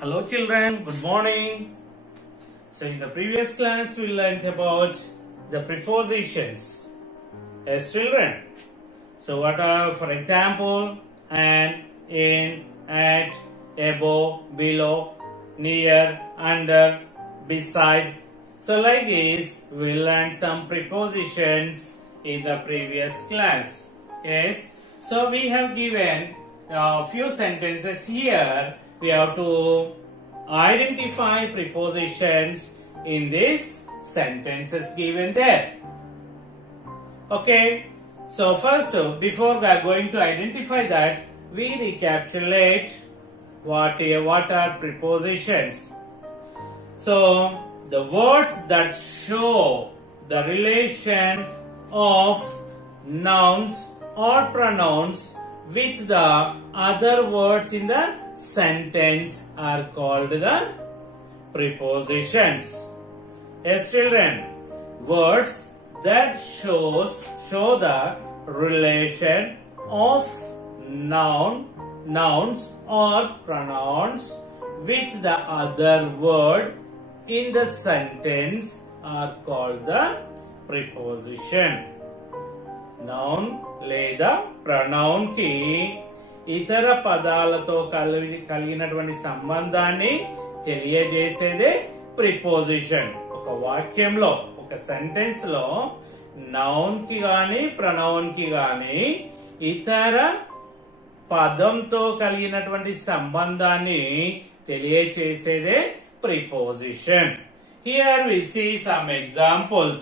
Hello children, good morning. So in the previous class we learnt about the prepositions. Yes children. So what are, for example, and, in, at, above, below, near, under, beside. So like this we learned some prepositions in the previous class. Yes. So we have given a few sentences here. We have to identify prepositions in these sentences given there. Okay. So first, before we are going to identify that, we recapitulate what are prepositions. So the words that show the relation of nouns or pronouns with the other words in the sentence are called the prepositions. Yes children, words that show the relation of nouns or pronouns with the other word in the sentence are called the preposition. Noun లేదా pronoun కి ఇతర పదాలతో కలిగినటువంటి సంబంధాన్ని తెలియజేసేదే preposition. ఒక వాక్యంలో, ఒక sentence లో నౌన్ కి గాని ప్రొనౌన్ కి గాని ఇతర పదంతో కలిగినటువంటి సంబంధాన్ని తెలియజేసేదే preposition. Here we see some examples.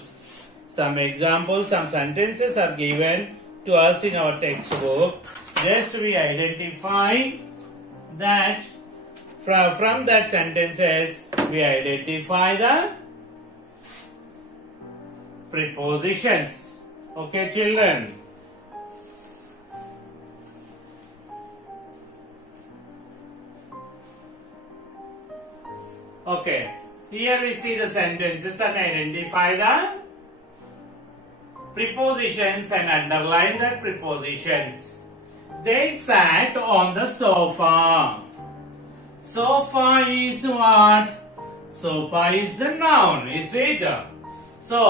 Some sentences are given to us in our textbook. Just we identify that from that sentences we identify the prepositions. Okay children. Okay. Here we see the sentences and identify the prepositions and underline the prepositions. They sat on the sofa. Sofa is what? Sofa is the noun, is it? So,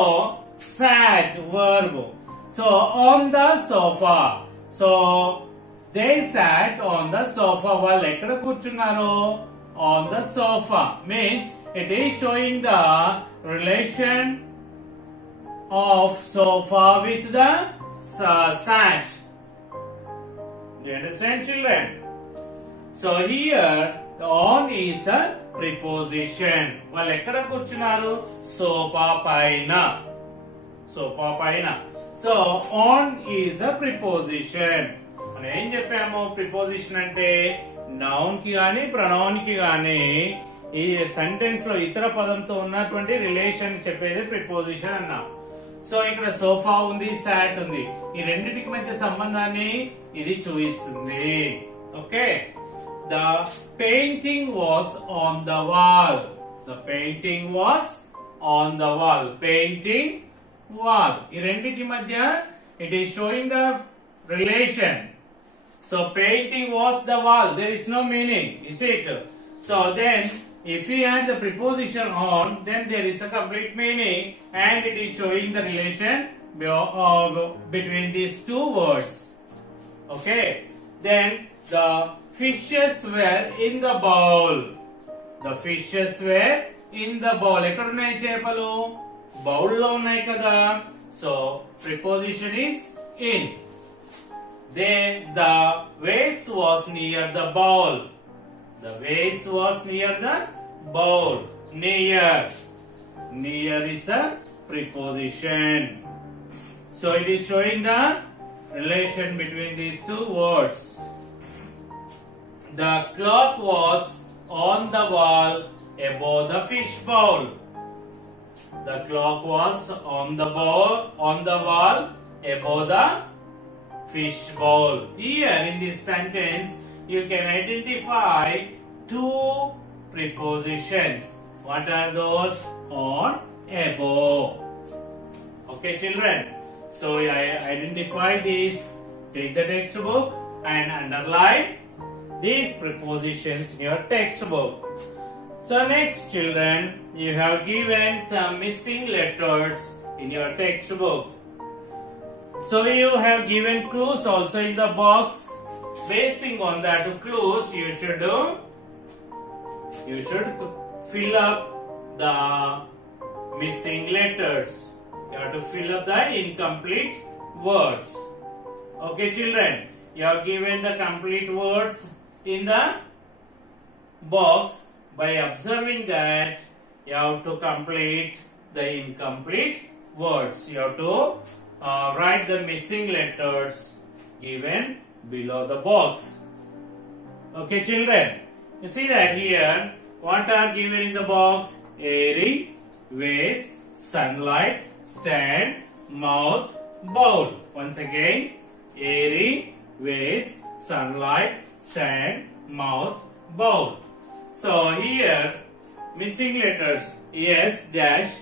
sat verb. So, on the sofa. So, they sat on the sofa. వాళ్ళు ఎక్కడ కూర్చున్నారు? On the sofa. Means, it is showing the relation of sofa with the sat. Do you understand children? So here the on is a preposition. వాళ్ళు ఎక్కడ కూర్చున్నారు? Sofa పైన. Sofa పైన. So on is a preposition. మనం ఏం చెప్పాము? Preposition అంటే noun కి గాని ప్రొనౌన్ కి గాని ఈ సెంటెన్స్ లో ఇతర పదంతో ఉన్నటువంటి రిలేషన్ చెప్పేది ప్రిపోజిషన్ అన్నాం. సో ఇక్కడ సోఫా ఉంది, సాట్ ఉంది. ఈ రెండింటికి మధ్య సంబంధాన్ని ఇది చూపిస్తుంది. Okay. The painting was on the wall. The painting was on the wall. Painting wall. ఈ రెండింటి మధ్య it is showing the relation. So painting was the wall. There is no meaning, is it? So then if we add the preposition on, then there is a complete meaning and it is showing the relation between these two words. Okay. Then the fishes were in the bowl. The fishes were in the bowl. ఎక్కడ ఉన్నాయి చేపలు? Bowl లో ఉన్నాయి కదా. So preposition is in. The vase was near the bowl. The vase was near the bowl. Near. Near is the preposition. So it is showing the relation between these two words. The clock was on the wall above the fish bowl. The clock was on the wall above the fish bowl. Here in this sentence you can identify two prepositions. What are those? On, above. Okay children. So I identify these. Take the textbook and underline these prepositions in your textbook. So next, children, you have given some missing letters in your textbook. So you have given clues also in the box. Basing on that clues, you should fill up the missing letters. You have to fill up the incomplete words. Okay, children, you have given the complete words in the box. By observing that, you have to complete the incomplete words. You have to write the missing letters given below the box. Okay, children, you see that here, what are given in the box? Airy, vase, sunlight, stand, mouth, bowl. Once again, airy, vase, sunlight, stand, mouth, bowl. So here, missing letters S dash,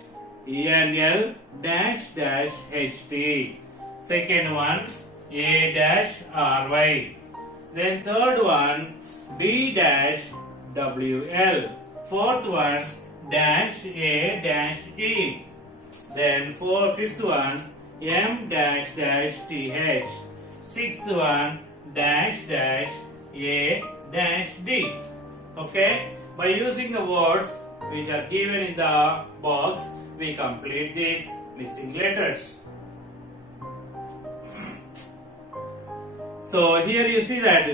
ENL dash dash HT. Second one, A dash RY. Then third one, B dash WL. Fourth one, dash A dash E. Then fifth one, M dash dash TH. Sixth one, dash dash A dash D. Okay, by using the words which are given in the box, we complete these missing letters. So here you see that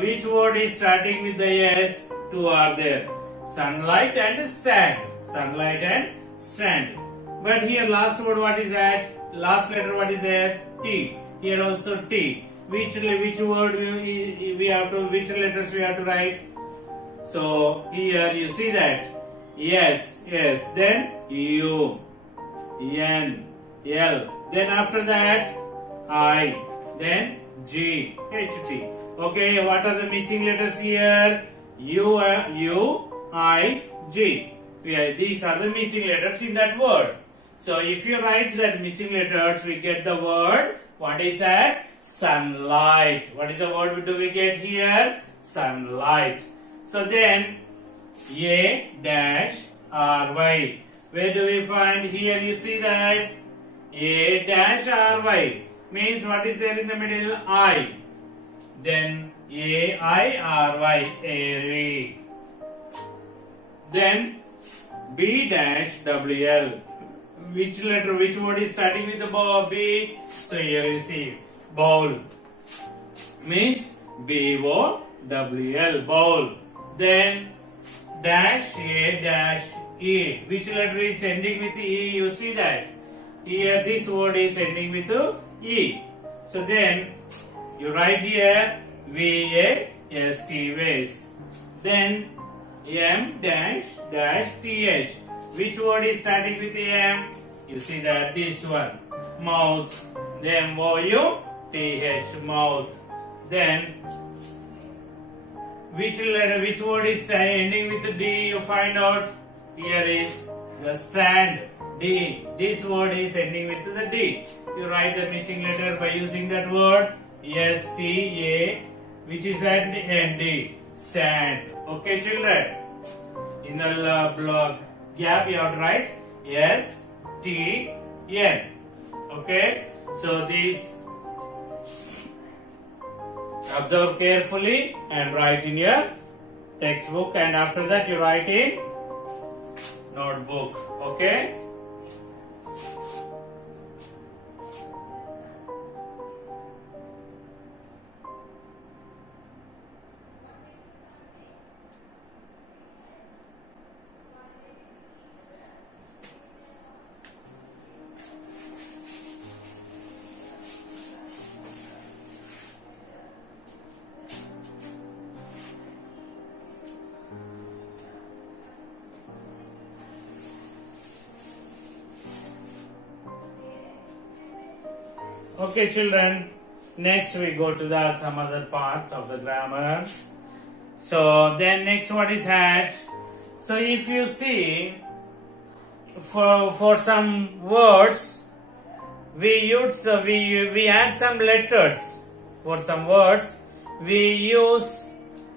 which word is starting with the S, two are there. Sunlight and stand. Sunlight and stand. But here last word what is that? Last letter what is there? T. Here also T. Which word we have to, which letters we have to write? So here you see that yes, then U, N, L, then after that I, then G, H, T. Okay, what are the missing letters here? U, I, G. These are the missing letters in that word. So if you write that missing letters, we get the word. What is that? Sunlight. What is the word do we get here? Sunlight. So then, A dash RY. Where do we find? Here you see that A dash RY means what is there in the middle? I. Then AIRY, airy. Then B dash WL. Which letter, which word is starting with the B? So here you see bowl. Means BOWL, bowl. Then dash A dash E. Which letter is ending with E? You see that. Here this word is ending with E. So then you write here VASC, vase. Then M dash dash TH. Which word is starting with M? You see that this one. Mouth. Then MOUTH, mouth. Then which letter, which word is ending with D? You find out. Here is the stand. D. This word is ending with the D. You write the missing letter by using that word. STA, which is at ND. Stand. Okay, children. In the block gap, you have to write STN. Okay. So these. Observe carefully and write in your textbook, and after that you write in notebook. Okay. Okay, children, next we go to the some other part of the grammar. So then next what is had? So if you see for some words we add some letters. For some words we use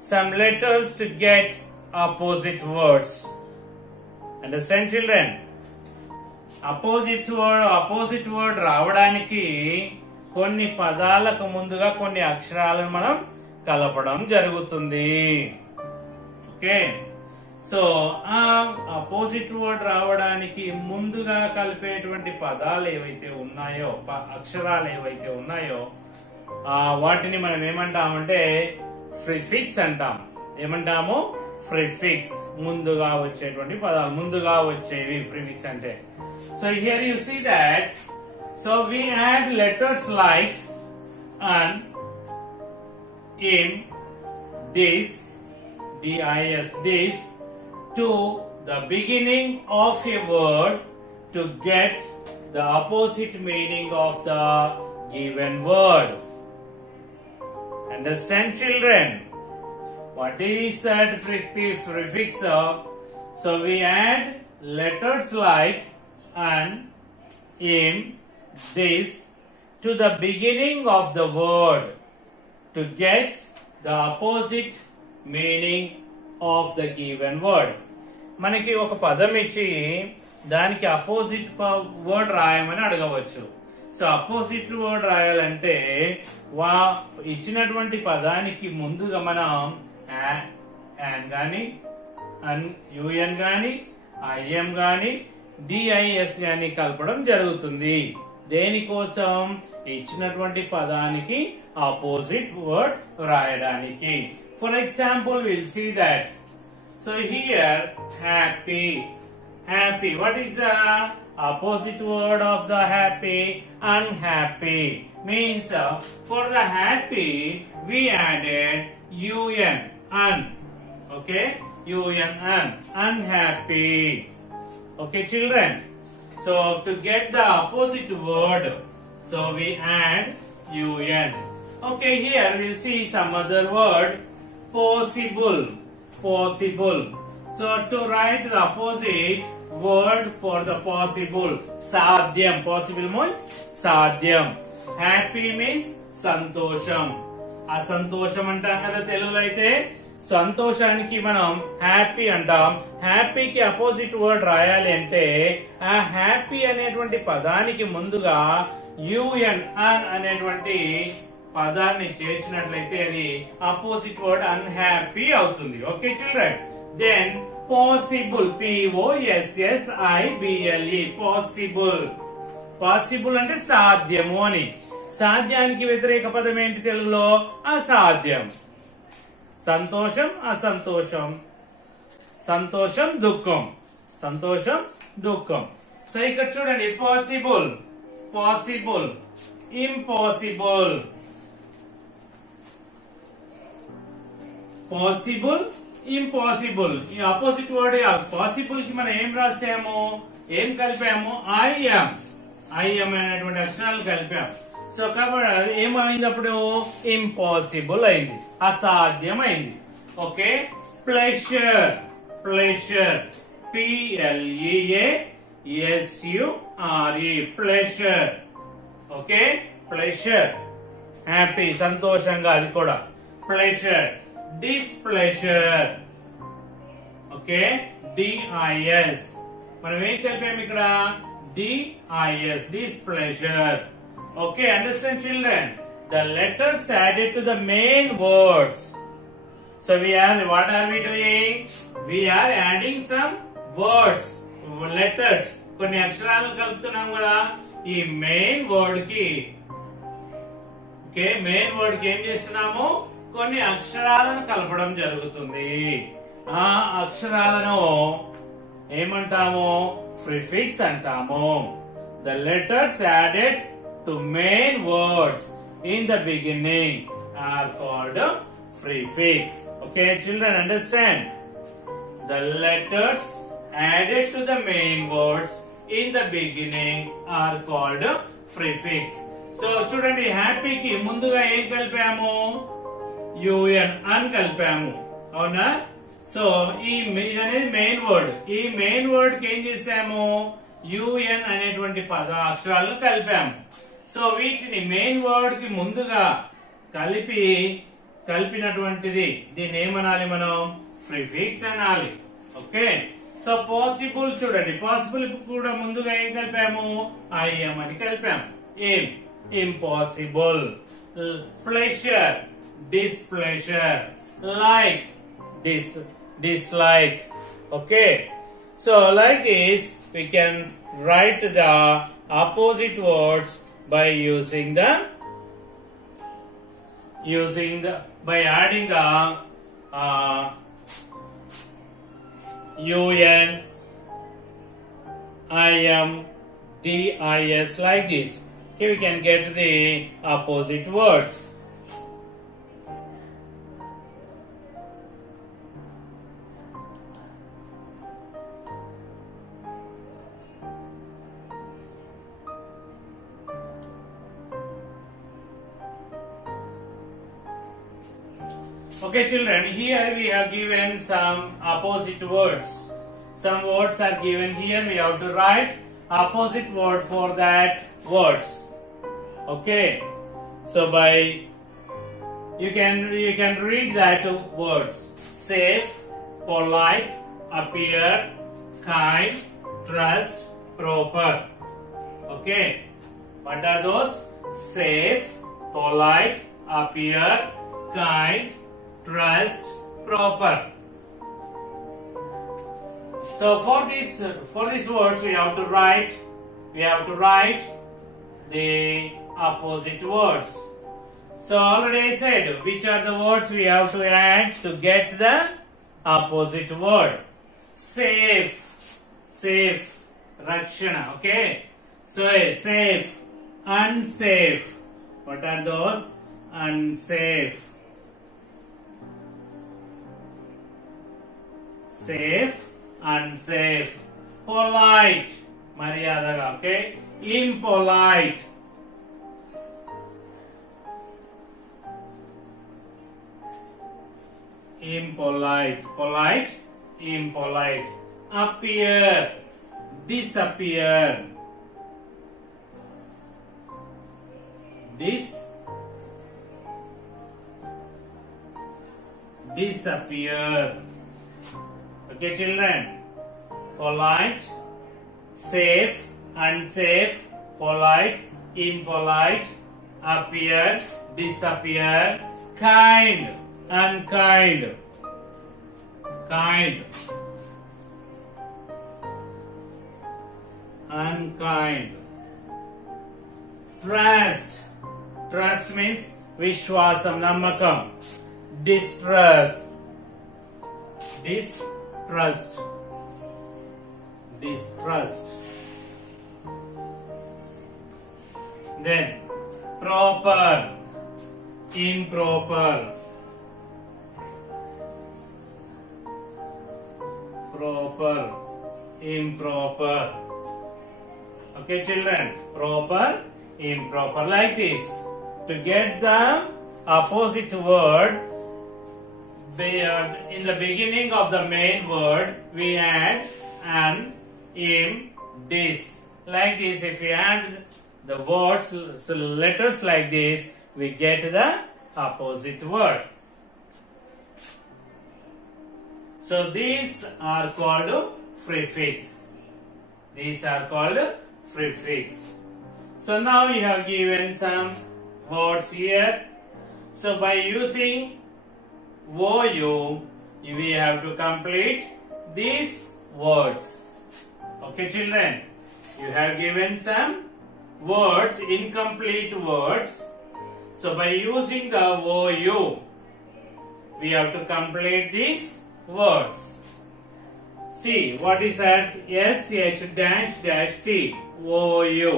some letters to get opposite words. Understand, children? Opposite word రావడానికి కొన్ని పదాలకు ముందుగా కొన్ని అక్షరాలను మనం కలపడం జరుగుతుంది. Okay, so ఆ అపోజిట్ వర్డ్ రావడానికి ముందుగా కలిపేటువంటి పదాలు ఏవైతే ఉన్నాయో, అక్షరాలు ఏవైతే ఉన్నాయో వాటిని మనం ఏమంటామంటే ప్రిఫిక్స్ అంటాం. ఏమంటాము? ప్రిఫిక్స్. ముందుగా వచ్చేటువంటి పదాలు, ముందుగా వచ్చేవి ప్రిఫిక్స్ అంటే. So here you see that, so we add letters like an, im, this, this to the beginning of a word to get the opposite meaning of the given word. Understand, children? What is that prefix? So we add letters like an, im, this to the beginning of the word to get the opposite meaning of the given word. మనకి ఒక పదం ఇచ్చి దానికి opposite word రాయమని అడగవచ్చు. So opposite word రాయాలంటే ఇచ్చినటువంటి పదానికి ముందుగా మనం యాన్ గాని, యుఎన్ గాని, ఐఎం గాని, డిఐఎస్ గాని కలపడం జరుగుతుంది. దేనికోసం? ఇచ్చినటువంటి పదానికి ఆపోజిట్ వర్డ్ రాయడానికి. For example will see that, so here happy. Happy. What is the opposite word of the happy? Unhappy. Means for the happy we added un, un. Okay, un, un. Unhappy. Okay, children. So to get the opposite word, so we add un. Okay, here we'll see some other word. Possible. Possible. So to write the opposite word for the possible, sadhyam. Possible means sadhyam. Happy means సంతోషం. అసంతోషం అంటాం కదా తెలుగులో అయితే. సంతోషానికి మనం happy అంటాం. హ్యాపీకి opposite word రాయాలి అంటే ఆ హ్యాపీ అనేటువంటి పదానికి ముందుగా యుఎన్, అన్ అనేటువంటి పదాన్ని చేర్చినట్లయితే అది అపోజిట్ వర్డ్ అన్హ్యాపీ అవుతుంది. Okay children? Then possible, possible, possible. Possible అంటే సాధ్యము అని. సాధ్యానికి వ్యతిరేక పదం ఏంటి తెలుగులో? అసాధ్యం. సంతోషం, అసంతోషం. సంతోషం, దుఃఖం. సంతోషం, దుఃఖం. సో ఇక్కడ చూడండి, possible, possible, impossible. Possible, impossible. ఈ ఆపోజిట్ వర్డ్ పాసిబుల్ కి మనం ఏం రాసాము, ఏం కలిపాము? ఐఎం, ఐఎం అనేటువంటి అక్షరాలు కలిపాము. సో కాబట్టి ఏమైంది అప్పుడు? ఇంపాసిబుల్ అయింది, అసాధ్యం అయింది. Okay, pleasure, pleasure, PLEASURE, pleasure. Okay, pleasure, happy, సంతోషంగా, అది కూడా ప్లెషర్. డిస్ప్లెషర్. Okay, DIS. మనం ఏం కలిపాము ఇక్కడ? DIS, displeasure. Okay, understand children? The letters added to the main words. So what are we doing? We are adding some words, letters. కొన్ని అక్షరాలను కలుపుతున్నాం కదా ఈ మెయిన్ వర్డ్ కి. ఓకే, మెయిన్ వర్డ్ కి ఏం చేస్తున్నాము? కొన్ని అక్షరాలను కలపడం జరుగుతుంది. ఆ అక్షరాలను ఏమంటాము? ప్రిఫిక్స్ అంటాము. The letters added to main words in the beginning are called prefix. Okay, children, understand? The letters added to the main words in the beginning are called prefix. So చూడండి, హ్యాపీకి ముందుగా ఏం కలిపాము? UN, అన్ కలిపాము. అవునా? So ఇది అనేది main word. ఈ main word కి ఏం చేసాము? UN అనేటువంటి పద అక్షరాలను కలిపాము. సో వీటిని మెయిన్ వర్డ్ కి ముందుగా కలిపినటువంటిది దీన్ని ఏమనాలి మనం ప్రిఫిక్స్ అనాలి. ఓకే, సో పాసిబుల్ చూడండి, పాసిబుల్ కూడా ముందుగా ఏం కలిపాము, ఐఎం అని కలిపాము. ఏం impossible. Pleasure displeasure. Like dislike. Okay, so like this we can write the opposite words by by adding the un, im, dis like this. Here we can get the opposite words. Okay children, here we have given some opposite words. Some words are given here, we have to write opposite word for that words. Okay, so by you can read that words: safe, polite, appear, kind, trust, proper. Okay, what are those? Safe, polite, appear, kind, trust, proper. So for these words we have to write the opposite words. So already I said which are the words we have to add to get the opposite word. Safe, rakshana. Okay, so safe. Unsafe, what are those? Unsafe. Safe, unsafe. Polite, maryadaga. Okay, impolite. Impolite, polite, impolite. Appear, disappear. Disappear. Okay children, polite, safe, unsafe, polite, impolite, appear, disappear, kind, unkind, kind, unkind. Trust means vishwasam, namakam. Distrust, then proper, improper, improper. Okay children, proper, improper, like this. To get the opposite word, in the beginning of the main word we add an, im, dis. Like this, if we add the words, so letters like this, we get the opposite word. So these are called prefix. So now we have given some words here. So by using OU, we have to complete these words. Okay children, you have given some words, incomplete words. So by using the OU, we have to complete these words. See, what is that? SH-T. OU.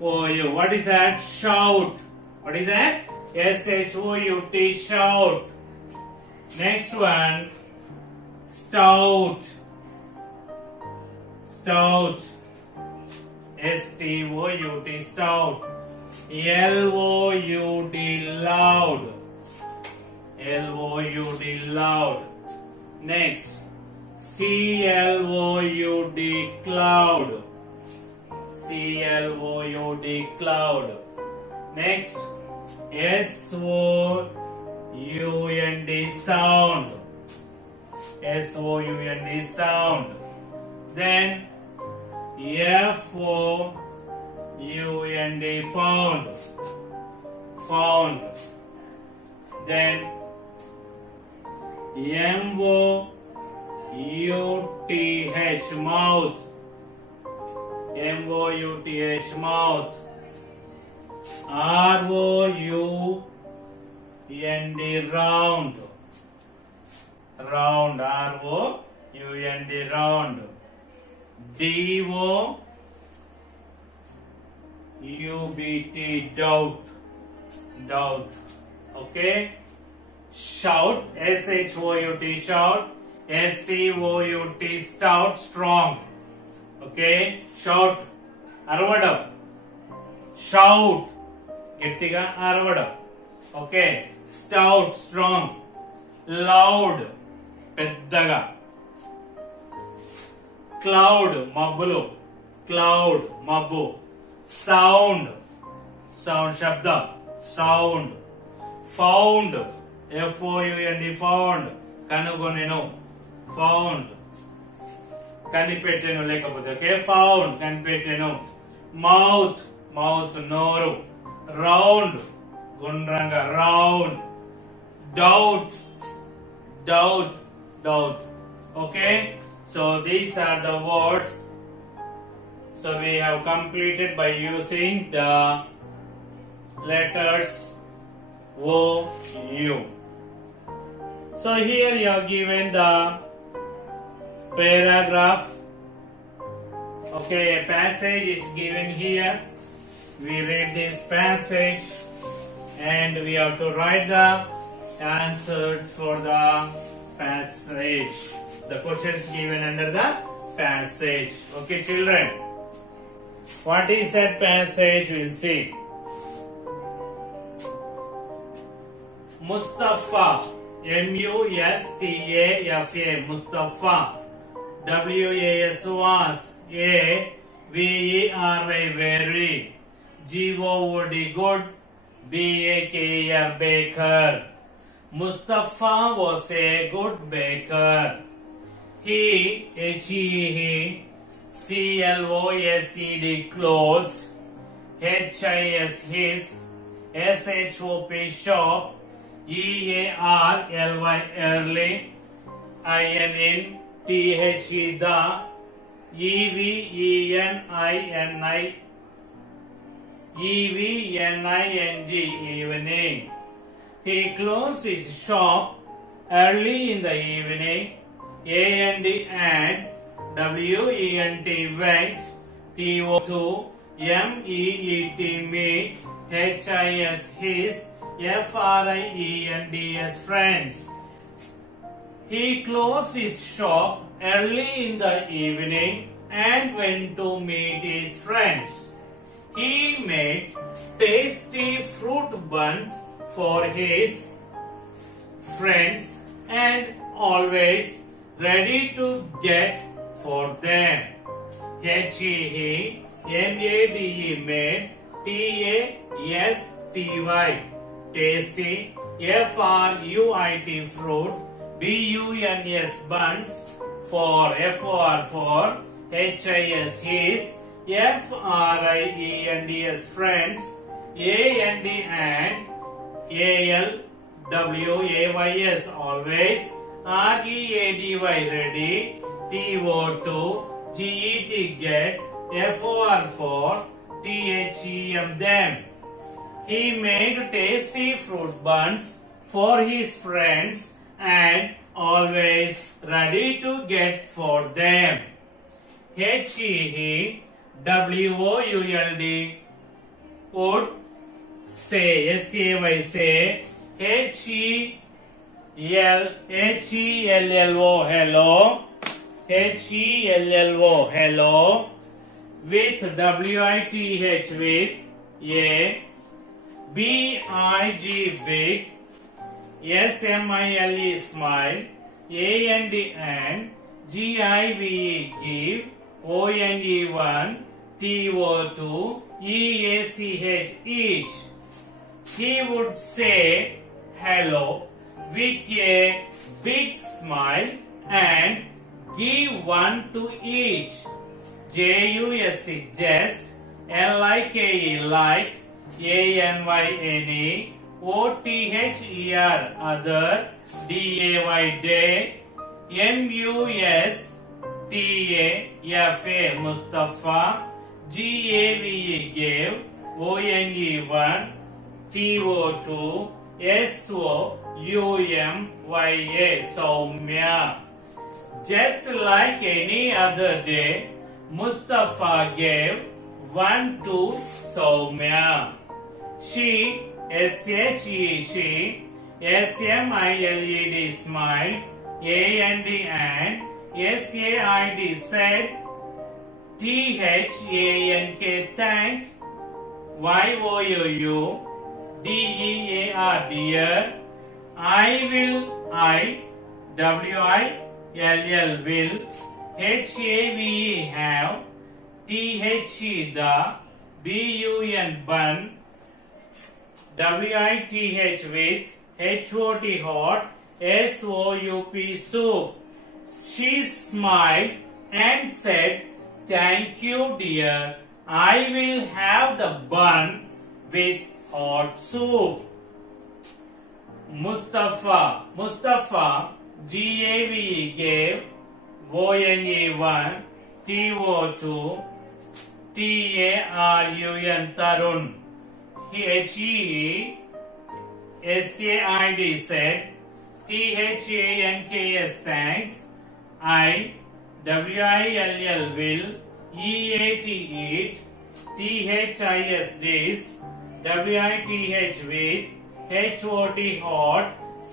What is that? Shout. What is that? SHOUT. Shout. Next one, stout. STOUT. Stout. LOUD. Loud. Next, CLOUD. Cloud. Next, SOUND. U-N-D sound. S-O-U-N-D sound. Then F-O-U-N-D found. Found. Then M-O-U-T-H mouth. M-O-U-T-H mouth. R-O-U-N-D round. Round. R-O-U-N-D round. D-O-U-B-T doubt. Doubt. Okay. Shout. S-H-O-U-T shout. S-T-O-U-T stout strong. Okay. Shout. Arvadam. Shout. Gettiga arvadam. Okay. Stout strong. Loud. Peddaga. Cloud. Mabbulu. Cloud. Mabbu. Sound. Sound. Shabda. Sound. Found. F-O-U-N-D found. Kanugonenu. Found. Kanipettenu lekapothe. Okay. Found. Kanipettenu. Mouth. Mouth. Noru. Round. Gundrangga. Round. Doubt. Doubt. Doubt. Okay. So these are the words. So we have completed by using the letters O-U. So here you have given the paragraph. Okay, a passage is given here. We read this passage and we have to write the answers for the passage. The questions given under the passage. Okay, children. What is that passage? We'll see. Mustafa. M-U-S-T-A-F-A. Mustafa. W-A-S was. A-V-E-R-I very. G-O-O-D good. B-A-K-E-R baker. Mustafa was a good baker. He, H-E-He, C-L-O-S-E-D closed. H-I-S his. S-H-O-P shop. E-A-R-L-Y early. I-N-N T-H-E the. E-V-E-N-I-N-I E-V-N-I-N-G evening. He closed his shop early in the evening. A-N-D and W-E-N-T went. T-O-2 M-E-E-T meet. H-I-S his. F-R-I-E-N-D-S friends. He closed his shop early in the evening and went to meet his friends. He made tasty fruit buns for his friends and always ready to get for them. H-E-He, M-A-D-E made, T-A-S-T-Y, tasty, F-R-U-I-T fruit, B-U-N-S buns, for F-O-R for, H-I-S his, F-R-I-E-N-D-S friends, A-N-D and A-L-W-A-Y-S always, R-E-A-D-Y ready, T-O-2, G-E-T get, F-O-R for, T-H-E-M them. He made tasty fruit buns for his friends and always ready to get for them. H-E-He, W-O-U-L-D would say, S-A-Y say, H-E-L-L-O hello, H-E-L-L-O hello, with W-I-T-H with A, B-I-G big, S-M-I-L-E smile, A-N-D and, G-I-V-E give, O-N-E one, T-O-2, E-A-C-H each. He would say hello with a big smile and give one to each. Just, just, like, like, ANYNE, OTHER, other, DAY, day, MUSTAFA, Mustafa, GAVE, gave, ONE1, TO2, SOUMYA, Soumya. Just like any other day, Mustafa gave one to Soumya. She, SHE, she, SMILED, smiled, AND, SAID, said, THANK, thank, YOUU, DEAR, dear, I will, WILL, will, HAVE, have, THE, the, BUN, bun, WITH, with, HOT, hot, SOUP, soup. She smiled and said, thank you, dear. I will have the bun with hot soup. Mustafa, GAVE, gave, ONE1, TO2, TARUN, Tarun. HE, SAID, said, THANKS, thanks, WILL, will, EAT, eat, THIS, this, WITH, with, HOT, hot,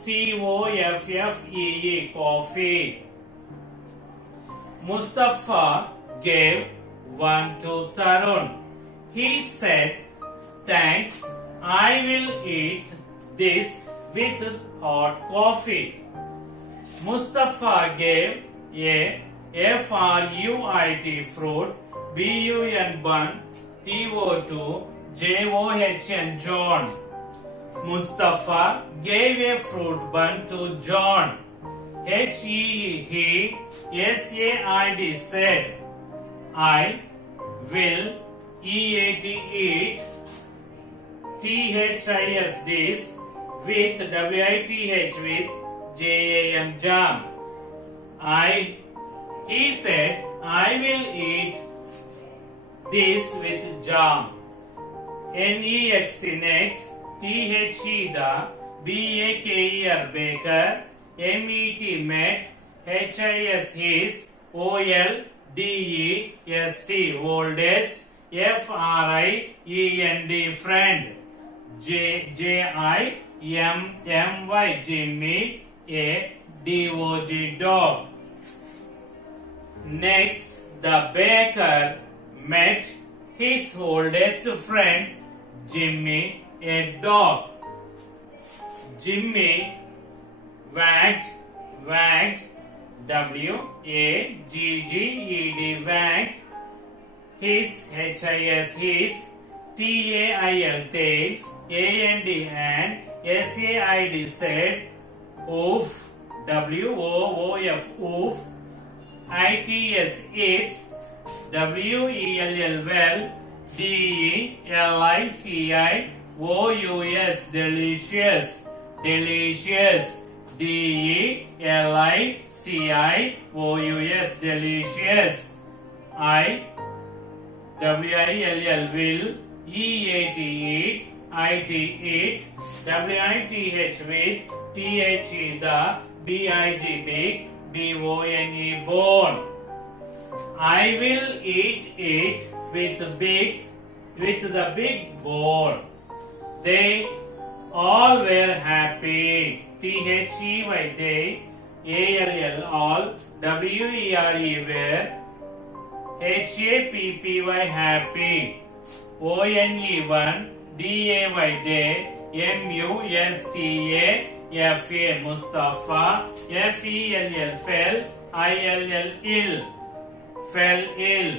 COFFEE, coffee. Mustafa gave one to Tarun. He said, thanks, I will eat this with hot coffee. Mustafa gave a FRUIT, fruit, BUN, bun, TO2, JOHN, John. Mustafa gave a fruit bun to John. He, SAID, said, I will, EAT, eat, THIS, this, with, WITH, with, JAM, jam. He said, I will eat this with jam. NEXT, next, THE, the, BAKER, baker, MET, met, HIS, his, OLDEST, oldest, FRIEND, friend, JIMMY, Jimmy, DOG, dog. Next, the baker met his oldest friend, Jimmy, a dog. Jimmy wagged, WAGGED, wagged, his, HIS, his, TAIL, tail, and SAID, said, oof, WOOF, oof, ITS, its, WELL, well, DELICI, OUS, delicious, delicious, DELICI, OUS, delicious, WILL, will, EAT, eat, IT, eat, WITH, with, THE, the, BIG, big, BONE, bone. I will eat it with the big bone. They all were happy. THEY, they, ALL, all, WERE, were, HAPPY, happy, ONE1, DAY, day, MUSTAFA, Mustafa, FELL, fell, ILL, ill, fell ill.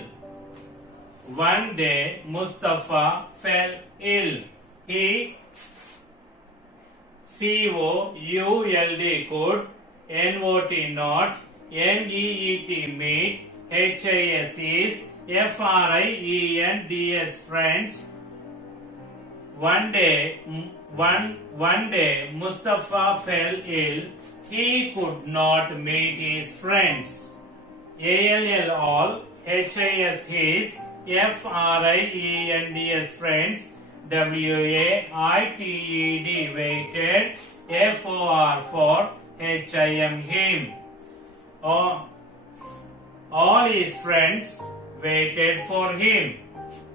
One day Mustafa fell ill. He COULD could, NOT not, MEET meet, HIS is, FRIENDS friends. One day Mustafa fell ill. He could not meet his friends. ALL all, HIS his, FRIENDS friends, WAITED waited, FOR for, HIM him. All his friends waited for him.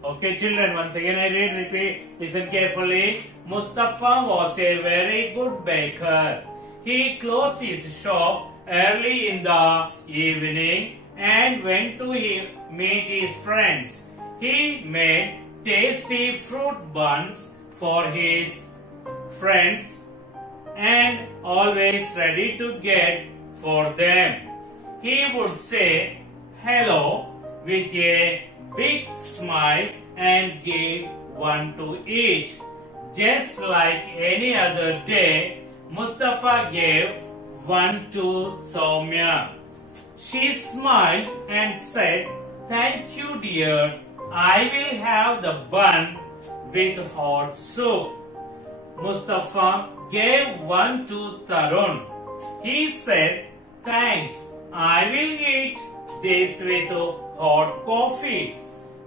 Okay children, once again I repeat, listen carefully. Mustafa was a very good baker. He closed his shop early in the evening and went to meet his friends. He made tasty fruit buns for his friends and always ready to get for them. He would say hello with a big smile and give one to each. Just like any other day, Mustafa gave one to Soumya. She smiled and said, "Thank you, dear. I will have the bun with hot soup." Mustafa gave one to Tarun. He said, "Thanks. I will eat this with hot coffee."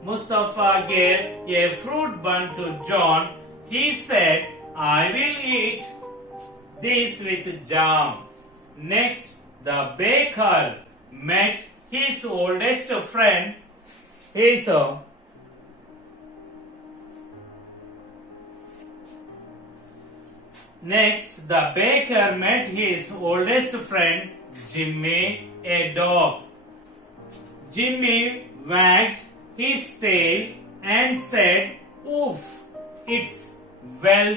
Mustafa gave a fruit bun to John. He said, "I will eat this with jam." Next, the baker met his oldest friend. Next, the baker met his oldest friend, Jimmy, a dog. Jimmy wagged his tail and said, "Oof, it's well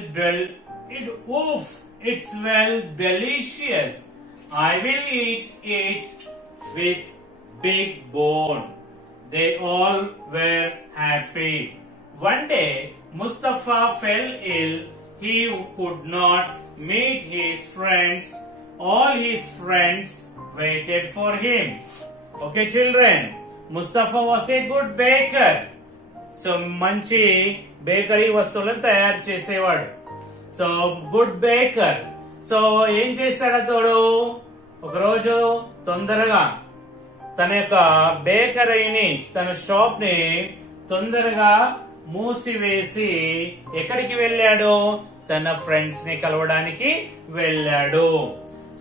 delicious. I will eat it with big bone." They all were happy. One day, Mustafa fell ill. He could not meet his friends. All his friends waited for him. Okay, children. Mustafa was a good baker. So, మంచి bakery వస్తువులను తయారు చేసేవాడు. So good baker. So ఏం చేశాడు అతడు? ఒకరోజు తొందరగా తన యొక్క బేకరీని, తన షాప్ ని తొందరగా మూసివేసి ఎక్కడికి వెళ్ళాడు? తన ఫ్రెండ్స్ ని కలవడానికి వెళ్ళాడు.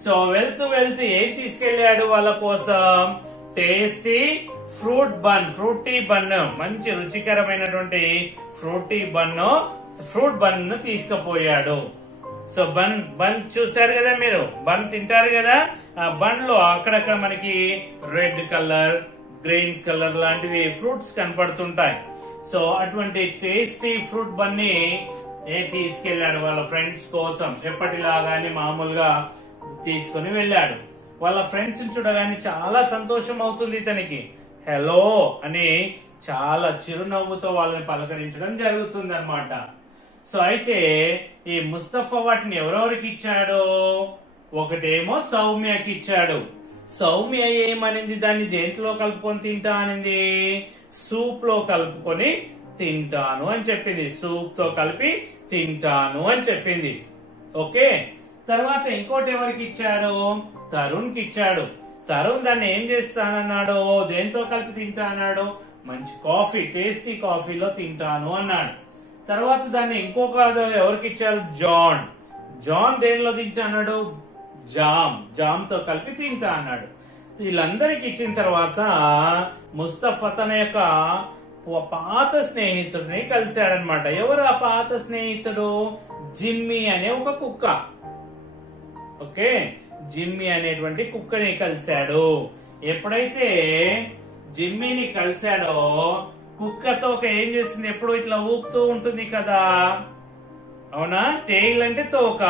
సో వెళ్తూ వెళ్తూ ఏం తీసుకెళ్లాడు వాళ్ళ కోసం? టేస్టీ ఫ్రూటీ బన్, మంచి రుచికరమైనటువంటి ఫ్రూట్ బన్ తీసుకుపోయాడు. సో బన్ చూసారు కదా మీరు, బన్ తింటారు కదా. ఆ బన్ లో అక్కడక్కడ మనకి రెడ్ కలర్, గ్రీన్ కలర్ లాంటివి ఫ్రూట్స్ కనపడుతుంటాయి. సో అటువంటి టేస్టీ ఫ్రూట్ బన్ ని తీసుకెళ్లాడు వాళ్ళ ఫ్రెండ్స్ కోసం. ఎప్పటిలాగానే మామూలుగా తీసుకుని వెళ్ళాడు. వాళ్ళ ఫ్రెండ్స్ చూడగానే చాలా సంతోషం అవుతుంది ఇతనికి. హలో అని చాలా చిరునవ్వుతో వాళ్ళని పలకరించడం జరుగుతుంది అన్నమాట. సో అయితే ఈ ముస్తఫా వాటిని ఎవరెవరికి ఇచ్చాడు? ఒకటేమో సౌమ్యకి ఇచ్చాడు. సౌమ్య ఏమనింది? దాన్ని దేంట్లో కలుపుకొని తింటా అనింది? సూప్ లో కలుపుకొని తింటాను అని చెప్పింది. సూప్ తో కలిపి తింటాను అని చెప్పింది. ఓకే, తర్వాత ఇంకోటి ఎవరికి ఇచ్చారు? తరుణ్ కి ఇచ్చాడు. తరుణ్ దాన్ని ఏం చేస్తానన్నాడు? దేంతో కలిపి తింటా అన్నాడు? మంచి కాఫీ, టేస్టీ కాఫీలో తింటాను అన్నాడు. తర్వాత దాన్ని ఇంకొక ఎవరికి ఇచ్చారు? జాన్. జాన్ దేనిలో తింటా అన్నాడు? జామ్ తో కలిపి తింటా అన్నాడు. వీళ్ళందరికి ఇచ్చిన తర్వాత ముస్తఫా తన యొక్క పాత స్నేహితుడిని కలిశాడనమాట. ఎవరు ఆ పాత స్నేహితుడు? జిమ్మీ అనే ఒక కుక్క. ఓకే, జిమ్మీ అనేటువంటి కుక్కని కలిశాడు. ఎప్పుడైతే జిమ్మీని కలిశాడో కుక్కతో ఏం చేసింది? ఎప్పుడు ఇట్లా ఊపుతూ ఉంటుంది కదా, అవునా? టెయిల్ అంటే తోక,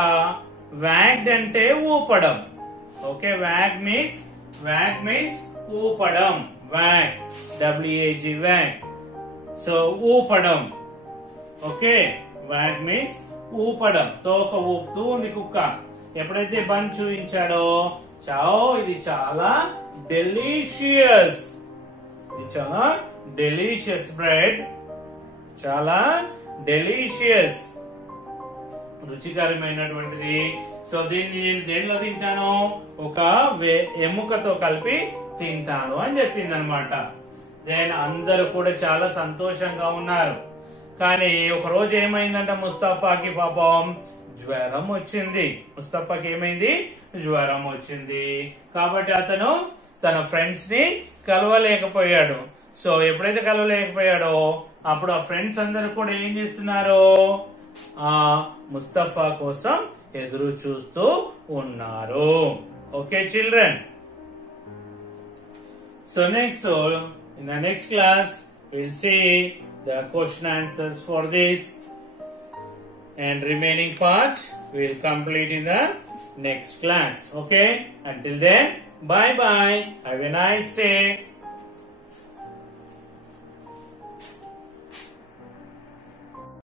వ్యాగ్డ్ అంటే ఊపడం. ఓకే, వ్యాగ్ మీన్స్ ఊపడం. Wag, WAG wag. సో ఊపడం. ఓకే, వ్యాగ్ మీన్స్ ఊపడం, తోక ఊపుతూ ఉంది కుక్క. ఎప్పుడైతే బన్ చూపించాడో ఇది చాలా డెలిషియస్, ఇది చాలా డెలిషియస్ బ్రెడ్, చాలా డెలిషియస్, రుచికరమైనటువంటిది. సో దీన్ని నేను దేనిలో తింటాను, ఒక ఎముకతో కలిపి తింటాను అని చెప్పింది అనమాట. దెన్ అందరూ కూడా చాలా సంతోషంగా ఉన్నారు. కానీ ఒక రోజు ఏమైందంట, ముస్తఫాకి పాపం జ్వరం వచ్చింది. ముస్తఫాకి ఏమైంది, జ్వరం వచ్చింది. కాబట్టి అతను తన ఫ్రెండ్స్ ని కలవలేకపోయాడు. సో ఎప్పుడైతే కలవలేకపోయాడో అప్పుడు ఆ ఫ్రెండ్స్ అందరూ కూడా ఏం చేస్తున్నారు, ఆ ముస్తఫా కోసం ఎదురు చూస్తూ ఉన్నారు. Okay children. So in the next class, we'll see the question answers for this, and remaining part we'll complete in the next class. Okay? Until then, bye bye. Have a nice day.